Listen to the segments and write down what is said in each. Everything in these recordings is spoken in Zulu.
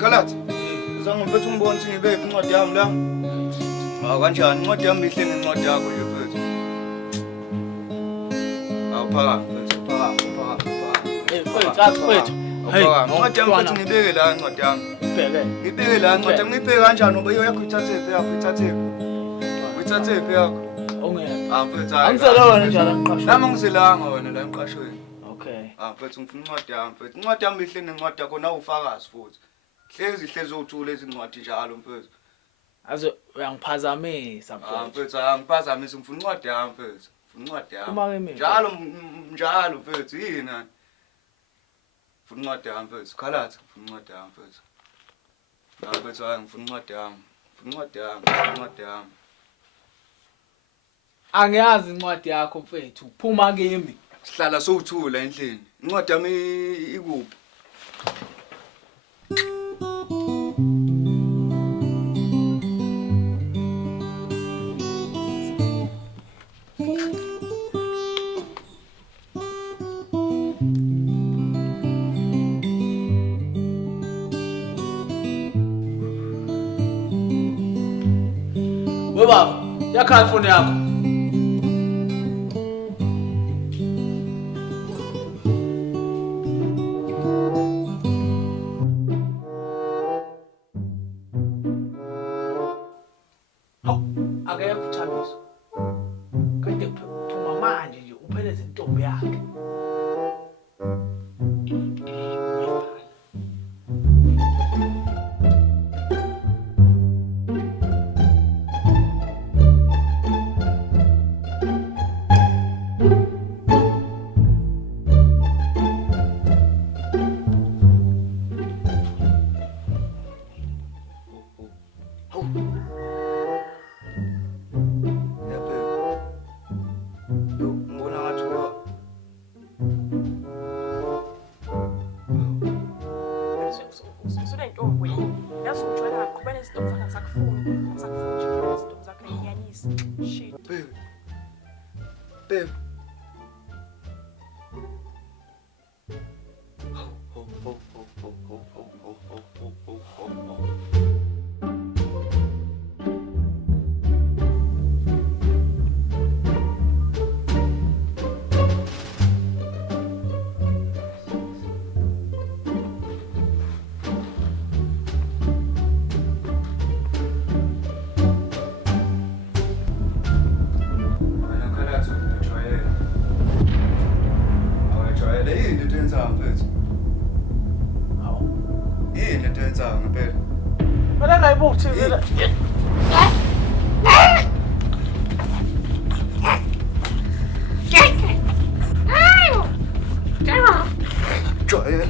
Kalathi uzange mfethu ngibone ukuthi ngibeke incwadi yami la. Kanjani incwadi yami ihle ngencwadi yakho nje mfethu. Awuphakama mfethu, phakama. Mfethu. Hey, incwadi yami mfethu ngibeke la incwadi yami. Ngibeke la incwadi yami ngibeke kanjani ngoba iyo yakho ithathephi yakho ithathephi yakho. Ongeke. Mfethu Angisela wena njalo emqashweni. Nami ngiselanga wena la emqashweni. Okay. Mfethu ngifuna incwadi yami mfethu. Incwadi yami ihle nencwadi yakho na ufakazi futhi. Hlezi uthule izincwadi njalo mfethu. Azo uyangiphazamisa mfethu. Mfethu angiphazamisa ngifuna incwadi yami mfethu. Ngifuna incwadi yami. Uma ke Njalo mfethu yini nani? Ngifuna incwadi yami mfethu. Khalathi ngifuna incwadi yami mfethu. Mfethu ngifuna incwadi yami. Ngifuna incwadi yami. Angiyazi incwadi yakho mfethu. Phuma kimi. Sihlala sowuthula endlini. Incwadi yami ikuphi? Baba, yakhala phone yakho. Akekho uThabiso. Kade uphuma manje nje upheleze intombi yakhe. Babe.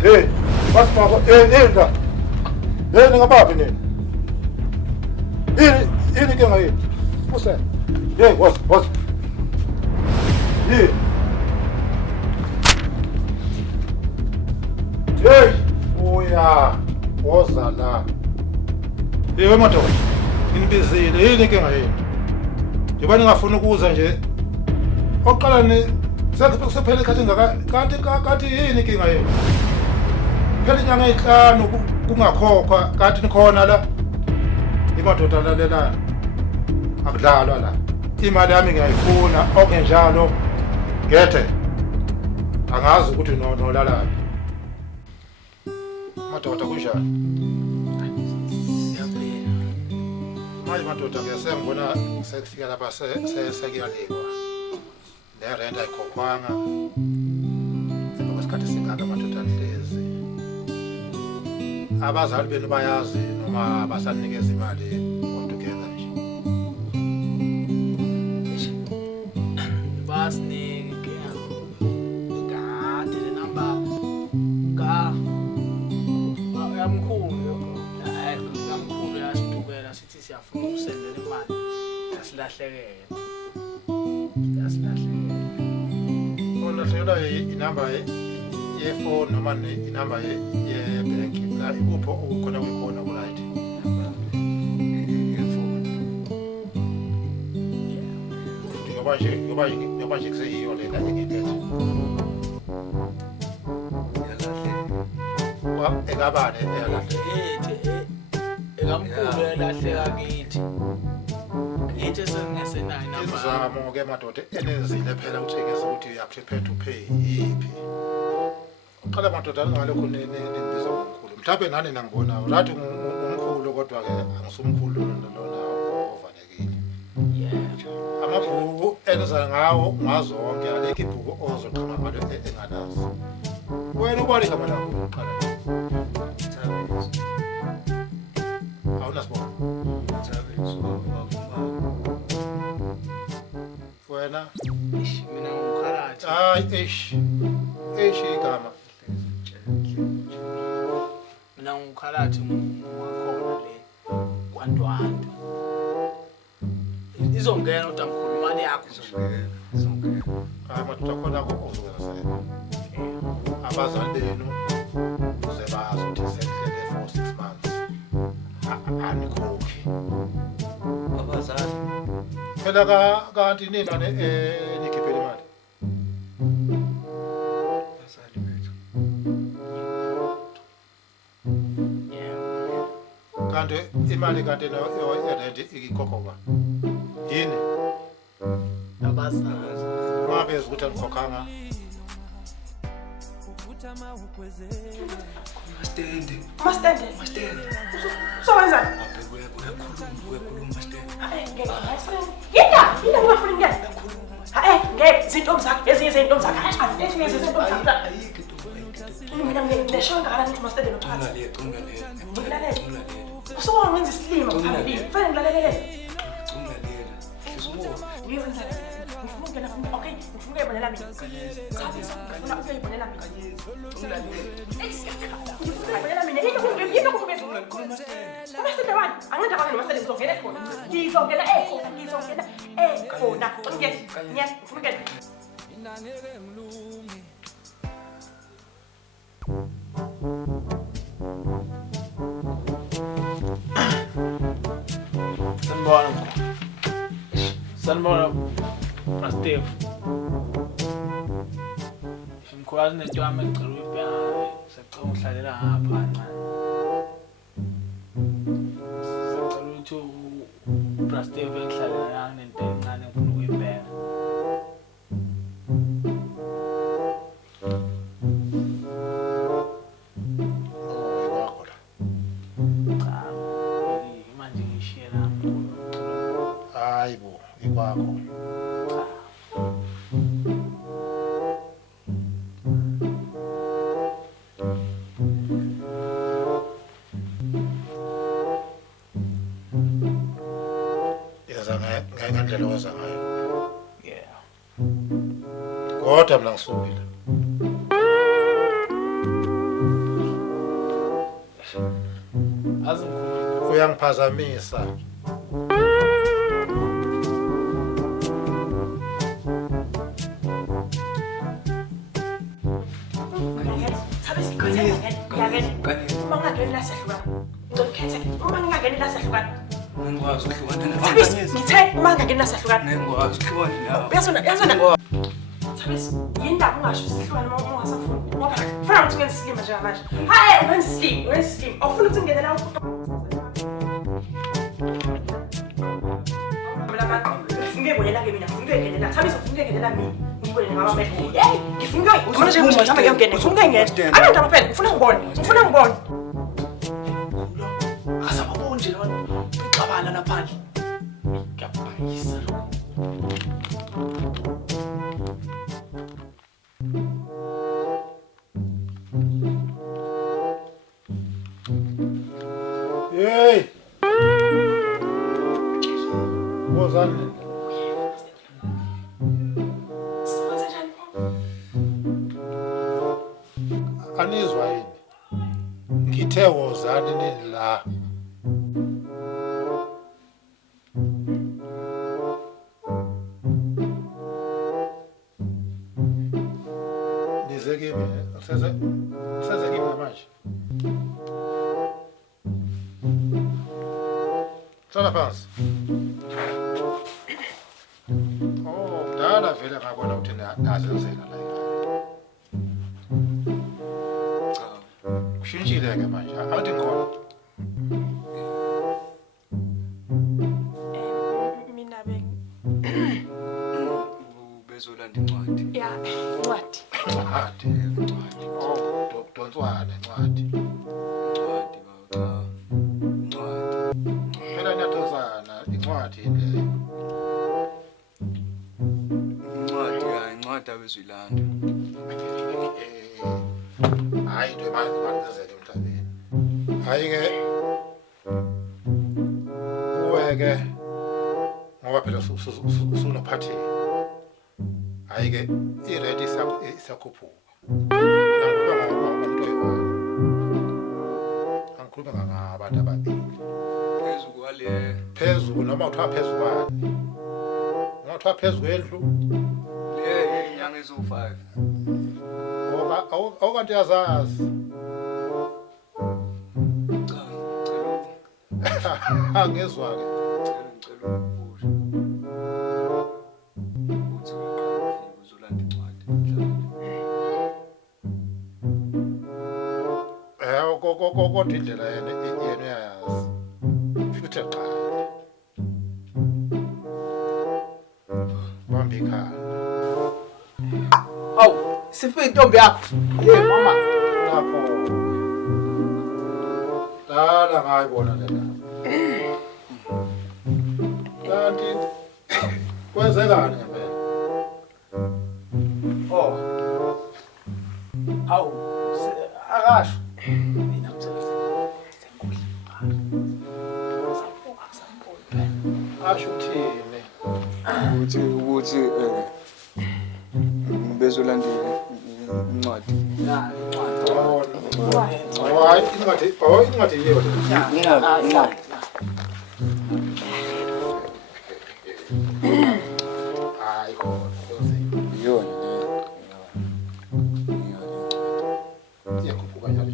Hey, what's my ngababi nini? Ini ke ngayi. What's that? Hey, what? Hey. Hey, oya, woza la. Hey, madoda. Inibizile yini ke ngayi? Njengoba ningafuna ukuza nje. Oqala ni sekuphele ikhathi kanti yini ke ngayi? Phela inyanga ezihlanu kungakhokhwa kanti nikhona la. Imadoda lalela akudlalwa la. Imali yami ngiyayifuna okunjalo. Gethe. Angazi ukuthi nolala. Madoda kunjani? Siyabheka. Manje madoda ngiyasengibona sekufika lapha sekuyalekwa. Le rent ayikhokhwanga. Esikhathi singaka madoda hlezi. Abazali benu bayazi noma basanikeza imali together nje. Basinike ngade le number ka yamkhulu yasitubela sithi siyafuna ukusendela imali yasilahlekela. Ngiyacela inamba yefoni noma inamba yebank la ikupho ukukhona kwikhona ku right. Ngoba nje kuseyiyo le kanye ngiphethe. Wa ekabane eyalahle. Ekamkhulu elahleka kithi. Yithi sengingesenayo inamba. Izamo ke madoda enezile phela utshengisa ukuthi you are prepared to pay yiphi. Uqala madoda ngalokho nembizo omkhulu. Mhlawumbe nani nangibona urathi umkhulu kodwa ke angisumkhulu lona ovalekile. Yeah. Amabhuku enza ngawo ngazonke aleke ibhuku ozoqhama ngalo enganazi. Wena ubani igama lakho uqala. Awunasibona. Wena Mina ngumkhalathi. Igama. Mina ngumkhalathi ngakhona le kwandwanda. Izongena utamkhulu imali yakho Izongena. Madoda khona uzokwenza. Abazali benu uze bazi ukuthi sehlele for 6 months. Anikhokhi. Abazali. Phela kanti nina nikhiphela imali. Abazali bethu. Kanti imali kanti erent ikikhokhwa. Yini? abazali. Ngabe ukuthi anikhokhanga. Umastende. Usowenzani? Uyakhuluma Mastende. Yinda ungafuni ngeke. Ngeke izintombi zakho ezinye izintombi zakho. Ezinye izintombi zakho. Ayikho Mina ngiyashonga ngala ngithi Mastende nophathi. Ngilalela. Usuwenza isilima phambili. Kufanele ngilalelele. Okay, ngifuna ukuyibonela mina. Ngifuna ukuyibonela mina. Ngifuna mina. Yini kumeza Umastende wani? Angenda kwana nomastende ngizongena khona. Ngizongena khona. Ngifuna ukuyibonela. Sanibona Steve. Simkhwazi nento yami engicela uyibheka. Sacela uhlalela ngapha kancane. Sacela ukuthi Steve ehlalela nento encane ngifuna ukuyibheka. Manje ngishiye la mkhulu. Hayibo, ikwakho. Ngandlela oza ngayo. Yeah. Kodwa mina ngisukile. Azimkhulu. Uyangiphazamisa. Uma ngingangeni la sehlukana. Ngizokhetha. Uma ngingangeni la sehlukana. Ngikwazi ukuhlukana Thabisi, ngithe uma ngingangeni la sehlukana. Ngikwazi ukuhlukana. Yazona. Thabisi, yindaba ungasho sihlukana uma ungasafuni. Ngoba ufuna ukuthi ngenze isilima njengamanje. Ungenza isilima. Awufuni ukuthi ngingene la ufuqa. Ngifuna ukuyibonela ke mina. Ngifuna ukuyingenela. Thabisi, ngifuna ukuyingenela mina. Ngibonele ngabamehlo. Ngifuna ukuyingena. Ngifuna ukuyingena. Anandaba phela, ngifuna ngibone. Asababonje lona. Ixabana laphandle. Ngiyabhayisa lo. Hey! Wozani? Anizwa yini? Ngithe wozani nini la? usezekimi usezekimi manje. Hlala phansi. Oh, kudala vele ngabona ukuthi nazenzela la ekhaya. Cha. Kushintshile ke manje. Awuthi ngkhona. Mina Bezolanda incwadi. ya incwadi. Incwadi. Oh, Donswana incwadi. Incwadi baba. Incwadi. Phela niyadonsana incwadi le. Incwadi abezolanda. Hayi into emanizele emhlabeni. Hayi ke kuweke ngoba phela usunophathi. Hayi ke irate isakhuphuka. Angikhuluma ngabantu ababili. Phezulu kwale. Phezulu noma uthiwa phezulu kwani? Noma uthiwa phezulu kwendlu. Le inyanga ezo5. Awukanti yazazi. Cha, ngicela Angezwa ke. ngicela ukusho. Uthi uzolanda incwadi. Kodwa indlela yena uyayazi. Futhi eqala. Bamba ikhanda. Hawu, sife intombi yakho. Mama. Lapho. Dala ngayibona lena. Kanti kwenzekani ngempela? Oh. Hawu, akasho. Mina msebenzi. Asho uthini? Ukuthi bezolandile incwadi. Ya, incwadi. Hayi incwadi yiyo le. Incwadi. Hayi kodwa Iyona le. iyakhuphuka njalo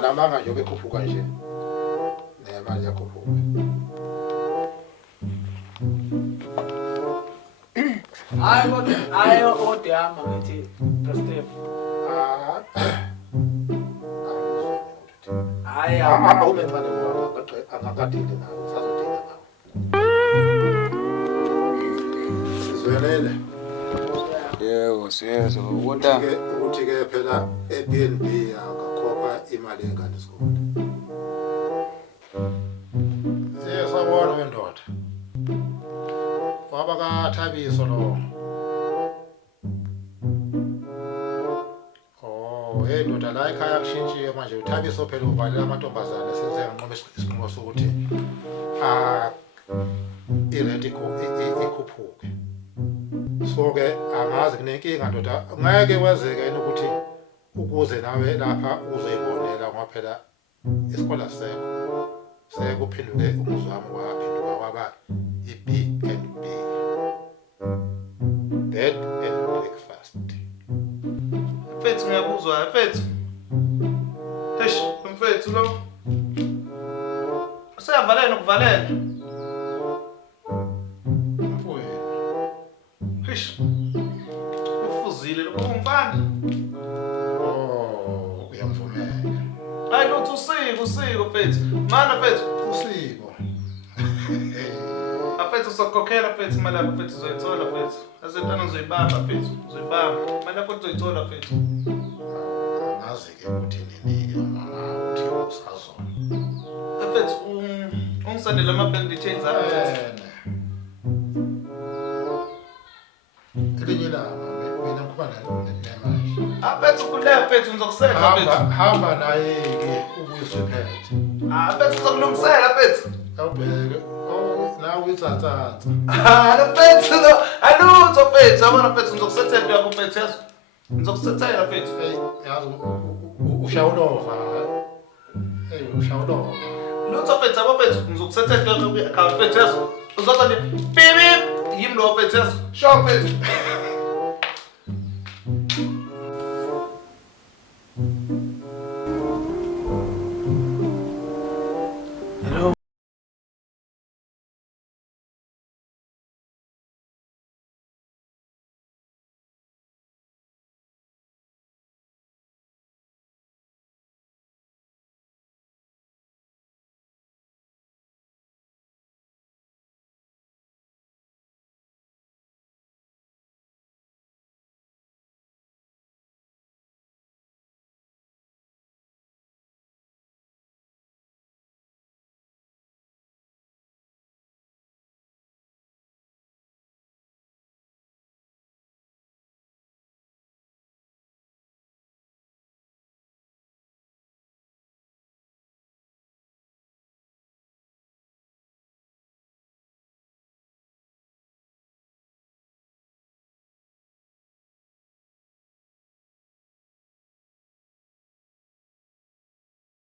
namanga nje bekhuphuka nje. Nemali yakhuphuka. Hayi kodwa hamba ngithi Steve. Hayi Awumencane angakadile nawe usazodinga nawe. Sizwelele. Yebo, siyezwa. Kodwa Ukuthi ke phela eBNB akakhopha imali engane isikole. Siyasabona wendoda. Waba kaThabiso lo. Oh, hey ndoda la ekhaya kushintshiwe manje uThabiso phela uvalela amantombazane senze nganqoba isinqumo sokuthi irent ikhuphuke. So ke angazi kunenkinga ndoda ngeke wenzeke yena ukuthi ukuze nawe lapha uzoyibonela ngoba phela isikole sekho sekuphinduke umuzi wami waphinduka waba iB&B bed and breakfast. Mfethu ngiyakuzwa mfethu. Eish, mfethu lo. Useyavalena ukuvalela. Mfowethu. Eish. Ufuzile lo kumfana. Oh, uyamvumela. Hayi lo usiko mfethu. Mana mfethu. Usiko. Mfethu usokhokhela mfethu imali yakho mfethu uzoyithola mfethu. Azentana uzoyibamba mfethu. Uzoyibamba. Imali yakho uzoyithola mfethu. Angazi ke ukuthi ninike mama uthi usazona. Mfethu ungisendele ama-bandages apha. Elinye langa mina ngikhuluma nemali. Mfethu kuleyo mfethu ngizokusenza mfethu. Hamba naye ke ubuyiswe phethe. Mfethu uzokulungisela mfethu. Awubheke. Oh, nawe utsatsa. Lo mfethu lo. Alutho mfethu, yabona mfethu ngizokusethela yakho mfethu yazi. Ngizokusethela mfethu. Hey, yazi ushawulova. Hey, ushawulova. Lutho mfethu, yabo mfethu ngizokusethela yakho mfethu yazi. Uzoza nje. Bibi, yimi lo mfethu yazi. Show mfethu.